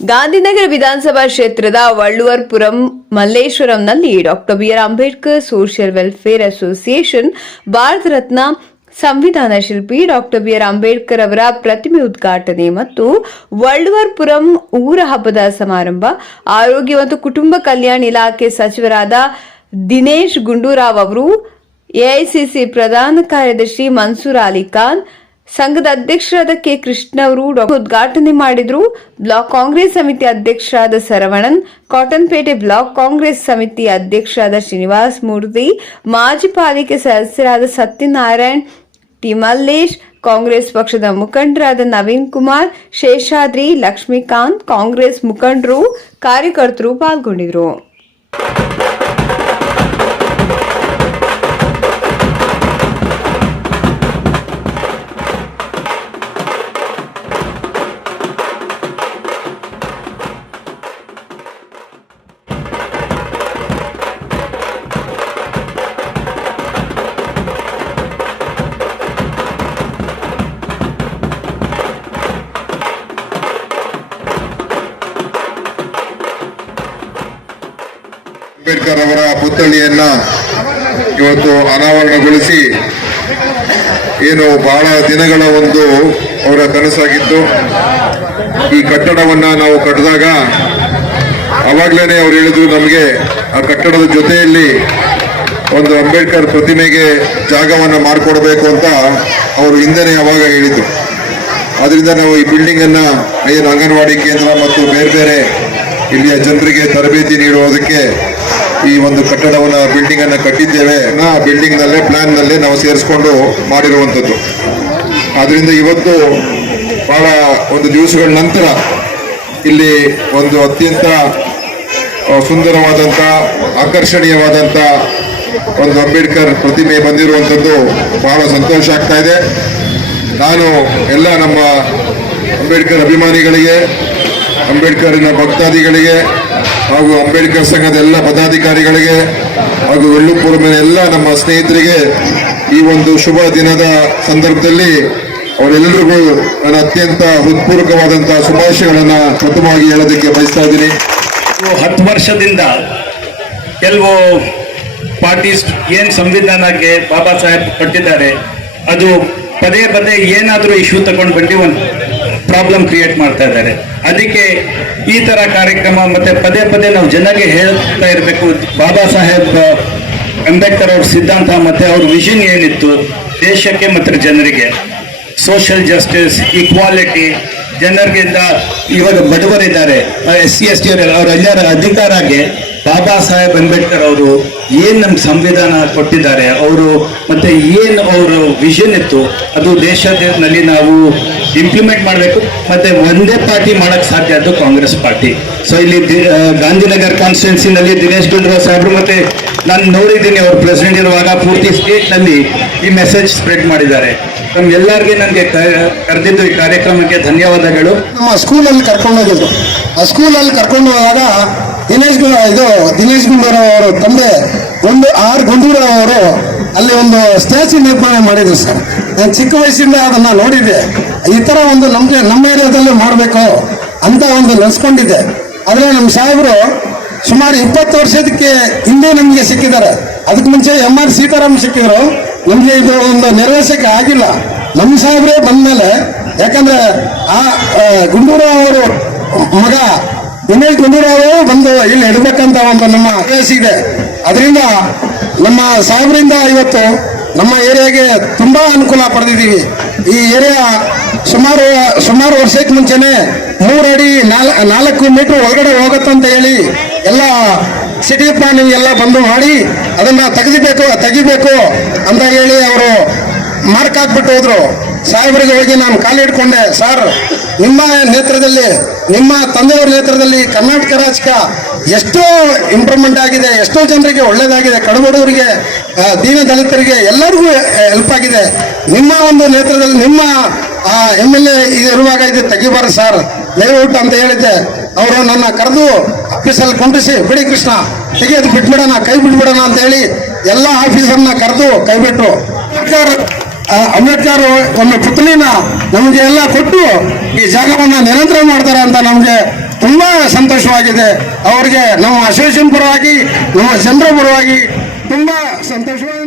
ಗಾಂಧಿನಗರ ವಿಧಾನಸಭಾ ಕ್ಷೇತ್ರದ Valluvarpuram ಮಲ್ಲೇಶ್ವರಂನಲ್ಲಿ doctor B R Ambedkar social welfare association, Bharat Ratna ಸಂವಿಧಾನ ಶಿಲ್ಪಿ ಡಾಕ್ಟರ್ ಬಿಆರ್ ಅಂಬೇಡ್ಕರ್ ಅವರ ಪ್ರತಿಮೆ ಉದ್ಘಾಟನೆ ಮತ್ತು ವಳ್ಳುವರ್ಪುರಂ ಊರ ಹಬ್ಬದ ಸಮಾರಂಭ. ಆರೋಗ್ಯ ಮತ್ತು ಕುಟುಂಬ ಕಲ್ಯಾಣ ಇಲಾಖೆ ಸಚಿವರಾದ ದಿನೇಶ್ ಗುಂಡೂರಾವ್ ಅವರು ಎಐಸಿಸಿ ಪ್ರಧಾನ ಕಾರ್ಯದರ್ಶಿ ಮನ್ಸೂರ್ ಅಲಿ ಖಾನ್ ಸಂಘದ ಅಧ್ಯಕ್ಷರಾದ ಕೆ ಕೃಷ್ಣ ಅವರು ಉದ್ಘಾಟನೆ ಮಾಡಿದ್ರು. ಬ್ಲಾಕ್ ಕಾಂಗ್ರೆಸ್ ಸಮಿತಿ ಅಧ್ಯಕ್ಷರಾದ ಸರವಣನ್, ಕಾಟನ್ಪೇಟೆ ಬ್ಲಾಕ್ ಕಾಂಗ್ರೆಸ್ ಸಮಿತಿ ಅಧ್ಯಕ್ಷರಾದ ಶ್ರೀನಿವಾಸ್ ಮೂರ್ತಿ, ಮಾಜಿ ಪಾಲಿಕೆ ಸದಸ್ಯರಾದ ಸತ್ಯನಾರಾಯಣ್ ಟಿ ಮಲ್ಲೇಶ್ ಕಾಂಗ್ರೆಸ್ ಪಕ್ಷದ ಮುಖಂಡರಾದ ನವೀನ್ ಕುಮಾರ್, ಶೇಷಾದ್ರಿ, ಲಕ್ಷ್ಮೀಕಾಂತ್, ಕಾಂಗ್ರೆಸ್ ಮುಖಂಡರು, ಕಾರ್ಯಕರ್ತರು ಪಾಲ್ಗೊಂಡಿದ್ರು. ಅಂಬೇಡ್ಕರ್ ಅವರ ಪುತ್ಥಳಿಯನ್ನ ಇವತ್ತು ಅನಾವರಣಗೊಳಿಸಿ ಏನು ಬಹಳ ದಿನಗಳ ಒಂದು ಅವರ ಕನಸಾಗಿತ್ತು. ಈ ಕಟ್ಟಡವನ್ನ ನಾವು ಕಟ್ಟಿದಾಗ ಅವಾಗ್ಲೇನೆ ಅವ್ರು ಹೇಳಿದ್ರು ನಮಗೆ ಆ ಕಟ್ಟಡದ ಜೊತೆಯಲ್ಲಿ ಒಂದು ಅಂಬೇಡ್ಕರ್ ಪ್ರತಿಮೆಗೆ ಜಾಗವನ್ನ ಮಾಡಿಕೊಡ್ಬೇಕು ಅಂತ ಅವರು ಹಿಂದೆನೆ ಅವಾಗ ಹೇಳಿದ್ರು. ಅದರಿಂದ ನಾವು ಈ ಬಿಲ್ಡಿಂಗ್ ಅನ್ನ ಏನು ಅಂಗನವಾಡಿ ಕೇಂದ್ರ ಮತ್ತು ಬೇರೆ ಬೇರೆ ಇಲ್ಲಿಯ ಜನರಿಗೆ ತರಬೇತಿ ನೀಡುವುದಕ್ಕೆ ಈ ಒಂದು ಕಟ್ಟಡವನ್ನ ಬಿಲ್ಡಿಂಗ್ ಅನ್ನ ಕಟ್ಟಿದ್ದೇವೆ. ಆ ಬಿಲ್ಡಿಂಗ್ ನಲ್ಲೇ ಪ್ಲಾನ್ ನಲ್ಲೇ ನಾವು ಸೇರಿಸ್ಕೊಂಡು ಮಾಡಿರುವಂತದ್ದು ಆದ್ರಿಂದ ಇವತ್ತು ಬಹಳ ಒಂದು ದಿವಸಗಳ ನಂತರ ಇಲ್ಲಿ ಒಂದು ಅತ್ಯಂತ ಸುಂದರವಾದಂತ ಆಕರ್ಷಣೀಯವಾದಂತ ಒಂದು ಅಂಬೇಡ್ಕರ್ ಪ್ರತಿಮೆ ಬಂದಿರುವಂಥದ್ದು ಬಹಳ ಸಂತೋಷ ಆಗ್ತಾ ಇದೆ. ನಾನು ಎಲ್ಲ ನಮ್ಮ ಅಂಬೇಡ್ಕರ್ ಅಭಿಮಾನಿಗಳಿಗೆ, ಅಂಬೇಡ್ಕರಿನ ಭಕ್ತಾದಿಗಳಿಗೆ ಹಾಗೂ ಅಂಬೇಡ್ಕರ್ ಸಂಘದ ಎಲ್ಲ ಪದಾಧಿಕಾರಿಗಳಿಗೆ ಹಾಗೂ ವೆಳ್ಳುಪುರಮಿನ ಎಲ್ಲ ನಮ್ಮ ಸ್ನೇಹಿತರಿಗೆ ಈ ಒಂದು ಶುಭ ದಿನದ ಸಂದರ್ಭದಲ್ಲಿ ಅವರೆಲ್ಲರಿಗೂ ನನ್ನ ಅತ್ಯಂತ ಹೃತ್ಪೂರ್ವಕವಾದಂತಹ ಶುಭಾಶಯಗಳನ್ನ ಪ್ರಥಮವಾಗಿ ಹೇಳೋದಕ್ಕೆ ಬಯಸ್ತಾ ಇದ್ದೀನಿ. ಹತ್ತು ವರ್ಷದಿಂದ ಕೆಲವು ಪಾರ್ಟೀಸ್ ಏನು ಸಂವಿಧಾನಕ್ಕೆ ಬಾಬಾ ಸಾಹೇಬ್ ಕೊಟ್ಟಿದ್ದಾರೆ, ಅದು ಪದೇ ಪದೇ ಏನಾದರೂ ಇಶ್ಯೂ ತಗೊಂಡು ಬಂದು ಒಂದು. ಪ್ರಾಬ್ಲಮ್ ಕ್ರಿಯೇಟ್ ಮಾಡ್ತಾ ಇದ್ದಾರೆ. ಅದಕ್ಕೆ ಈ ತರ ಕಾರ್ಯಕ್ರಮ ಮತ್ತೆ ಪದೇ ಪದೇ ನಾವು ಜನರಿಗೆ ಹೇಳ್ತಾ ಇರಬೇಕು. ಬಾಬಾ ಸಾಹೇಬ್ ಅಂಬೇಡ್ಕರ್ ಅವ್ರ ಸಿದ್ಧಾಂತ ಮತ್ತೆ ಅವ್ರ ವಿಷನ್ ಏನಿತ್ತು? ದೇಶಕ್ಕೆ ಮತ್ತು ಜನರಿಗೆ. ಸೋಷಿಯಲ್ ಜಸ್ಟಿಸ್ ಈಕ್ವಾಲಿಟಿ ಜನರಿಗಿಂತ ಇವಾಗ ಬಡವರಿದ್ದಾರೆ. ಎಸ್ ಸಿ ಎಸ್ ಟಿ ಅವರೆಲ್ಲರ ಅಧಿಕಾರಕ್ಕೆ ಬಾಬಾ ಸಾಹೇಬ್ ಅಂಬೇಡ್ಕರ್ ಅವರು ಏನು ನಮ್ಮ ಸಂವಿಧಾನ ಕೊಟ್ಟಿದ್ದಾರೆ, ಅವರು ಮತ್ತೆ ಏನು ಅವರ ವಿಷನ್ ಇತ್ತು, ಅದು ದೇಶದಲ್ಲಿ ನಾವು ಇಂಪ್ಲಿಮೆಂಟ್ ಮಾಡಬೇಕು, ಮತ್ತೆ ಒಂದೇ ಪಾರ್ಟಿ ಮಾಡಕ್ ಸಾಧ್ಯ ಅದು ಕಾಂಗ್ರೆಸ್ ಪಾರ್ಟಿ. ಸೊ ಇಲ್ಲಿ ಗಾಂಧಿನಗರ್ ಕಾನ್ಸ್ಟಿಟ್ಯೂನ್ಸಿನಲ್ಲಿ ದಿನೇಶ್ ಗುಂಡೂರಾವ್ ಸಾಹೇಬರು ಮತ್ತೆ ನಾನು ನೋಡಿದ್ದೀನಿ ಅವರು ಪ್ರೆಸಿಡೆಂಟ್ ಇರುವಾಗ ಪೂರ್ತಿ ಸ್ಟೇಟ್ನಲ್ಲಿ ಈ ಮೆಸೇಜ್ ಸ್ಪ್ರೆಡ್ ಮಾಡಿದ್ದಾರೆ. ನಮ್ಗೆಲ್ಲರಿಗೆ ನನಗೆ ಕರೆದಿದ್ದು ಈ ಕಾರ್ಯಕ್ರಮಕ್ಕೆ ಧನ್ಯವಾದಗಳು. ನಮ್ಮ ಸ್ಕೂಲಲ್ಲಿ ಕರ್ಕೊಂಡು ಹೋಗಿದ್ರು. ಆ ಸ್ಕೂಲಲ್ಲಿ ಕರ್ಕೊಂಡು ಹೋದಾಗ ದಿನೇಶ್ ಇದು ದಿನೇಶ್ ಗುಂಡೂರಾವ್ ಅವರು ತಂದೆ ಒಂದು ಆರ್ ಗುಂಡೂರಾವ್ ಅವರು ಅಲ್ಲಿ ಒಂದು ಸ್ಟ್ಯಾಚ್ಯೂ ನಿರ್ಮಾಣ ಮಾಡಿದ್ರು ಸರ್. ನಾನು ಚಿಕ್ಕ ವಯಸ್ಸಿಂದ ಅದನ್ನ ನೋಡಿದ್ದೆ. ಈ ತರ ಒಂದು ನಮ್ಮ ನಮ್ಮ ಏರಿಯಾದಲ್ಲಿ ಮಾಡಬೇಕು ಅಂತ ಒಂದು ನೆನೆಸ್ಕೊಂಡಿದ್ದೆ. ಆದರೆ ನಮ್ಮ ಸಾಹೇಬರು ಸುಮಾರು ಇಪ್ಪತ್ತು ವರ್ಷದಕ್ಕೆ ಹಿಂದೆ ನಮಗೆ ಸಿಕ್ಕಿದ್ದಾರೆ. ಅದಕ್ಕೆ ಮುಂಚೆ ಎಂ ಆರ್ ಸೀತಾರಾಮ್ ಸಿಕ್ಕಿದ್ರು. ನಮಗೆ ಇದು ಒಂದು ನೆರವೇರ್ಸಕ್ಕೆ ಆಗಿಲ್ಲ. ನಮ್ಮ ಸಾಹೇಬ್ರೆ ಬಂದಮೇಲೆ ಯಾಕಂದ್ರೆ ಆ, ಗುಂಡೂರಾವ್ ಅವರು ಮಗ ದಿನೇಶ್ ಗುಂಡೂರಾವ್ ಬಂದು ಇಲ್ಲಿ ಇಡಬೇಕಂತ ಒಂದು ನಮ್ಮ ಆದೇಶ ಇದೆ. ಅದರಿಂದ ನಮ್ಮ ಸಾವಿರದಿಂದ ಇವತ್ತು ನಮ್ಮ ಏರಿಯಾಗೆ ತುಂಬಾ ಅನುಕೂಲ ಪಡೆದಿದ್ದೀವಿ. ಈ ಏರಿಯಾ ಸುಮಾರು ಸುಮಾರು ವರ್ಷಕ್ಕೆ ಮುಂಚೆನೆ ಮೂರು ಅಡಿ ನಾಲ್ಕು ಮೀಟರ್ ಒಳಗಡೆ ಹೋಗುತ್ತಂತ ಹೇಳಿ ಎಲ್ಲ ಸಿಟಿ ಪ್ಲಾನಿಂಗ್ ಎಲ್ಲ ಬಂದು ಮಾಡಿ ಅದನ್ನ ತೆಗೆದಿಬೇಕು, ತೆಗಿಬೇಕು ಅಂತ ಹೇಳಿ ಅವರು ಹಾಕ್ಬಿಟ್ಟು ಹೋದ್ರು. ಸಾಹೇಬರಿಗೆ ಹೋಗಿ ನಾನು ಕಾಲು ಇಟ್ಕೊಂಡೆ ಸರ್ ನಿಮ್ಮ ನೇತ್ರದಲ್ಲಿ ನಿಮ್ಮ ತಂದೆಯವರ ನೇತ್ರದಲ್ಲಿ ಕರ್ನಾಟಕ ರಾಜಕ ಎಷ್ಟೋ ಇಂಪ್ರೂವ್ಮೆಂಟ್ ಆಗಿದೆ ಎಷ್ಟೋ ಜನರಿಗೆ ಒಳ್ಳೇದಾಗಿದೆ ಕಡುಬಡವರಿಗೆ ದೀನ ದಲಿತರಿಗೆ ಎಲ್ಲರಿಗೂ ಹೆಲ್ಪ್ ಆಗಿದೆ. ನಿಮ್ಮ ಒಂದು ನೇತ್ರದಲ್ಲಿ ನಿಮ್ಮ ಎಂ ಎಲ್ ಎ ಇರುವಾಗ ಇದು ತೆಗಿಬಾರ್ದು ಸರ್. ದಯವಿಟ್ಟು ಅಂತ ಹೇಳಿದ್ದೆ. ಅವರು ನನ್ನ ಕರೆದು ಆಫೀಸಲ್ಲಿ ಕುಂಡಿಸಿ ಬಿಡಿ ಕೃಷ್ಣ ತೆಗೆಯೋದು ಬಿಟ್ಬಿಡೋಣ ಕೈ ಬಿಟ್ಬಿಡೋಣ ಅಂತ ಹೇಳಿ ಎಲ್ಲ ಆಫೀಸರ್ನ ಕರೆದು ಕೈ ಆ, ಅಂಬೇಡ್ಕರ್ ಒಂದು ಪುತ್ಲಿನ ನಮಗೆ ಎಲ್ಲ ಕೊಟ್ಟು ಈ ಜಾಗವನ್ನು ನಿರಂತರ ಮಾಡ್ತಾರೆ ಅಂತ ನಮಗೆ ತುಂಬಾ ಸಂತೋಷವಾಗಿದೆ. ಅವರಿಗೆ ನಮ್ಮ ಅಸೋಸಿಯೇಷನ್ ಪರವಾಗಿ ನಮ್ಮ ಜನರ ಪರವಾಗಿ ತುಂಬಾ ಸಂತೋಷದಿಂದ